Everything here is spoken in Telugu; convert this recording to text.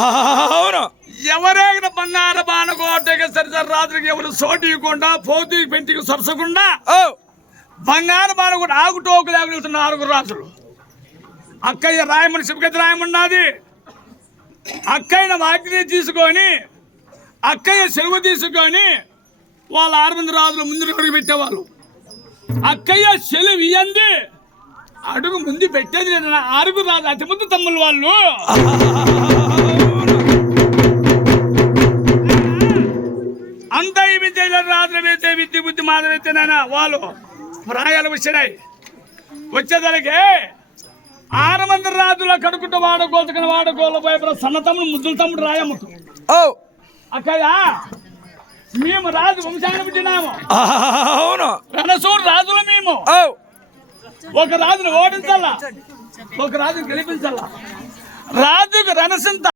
అవును. ఎవరైనా బంగారు బాణకోటకి సరిసరి రాత్రికి ఎవరు సోటియకుండా పోతీ పెంటికి సరసకుండా బంగారు బాణకోట ఆగుటోకు లేకుండా 6 రాజులు. అక్కయ్య రాయమని శివగతి రాయమన్నది. అక్కయ్య వాటిని తీసుకొని అక్కయ్య సెలవు తీసుకొని వాళ్ళ 6 మంది రాజులు ముందు అడుగు పెట్టేవాళ్ళు. అక్కయ్య సెలవు ఇయ్యంది అడుగు ముందు పెట్టేది లేదు. 6 రాజు అతి ముందు తమ్ముళ్ళు వాళ్ళు. అంత విద్య రాజులు వేస్తే విద్య బుద్ధి మాధవేస్తేనైనా వాళ్ళు ప్రాయాలు వచ్చినాయి. వచ్చేదానికి 6 మంది రాజుల కడుకుంటూ వాడుకోలుకుని వాడుకోలేకపోయే సన్న తమ్ముడు ముద్దుల తమ్ముడు రాయమ్మకు. అక్కయ్య మేము రాజు వంశాన్ని పుట్టినాము. అవును. రణసూరు రాజులు మేము. ఒక రాజును ఓడించాలా, ఒక రాజును గెలిపించాలా. రాజుకు రణసింత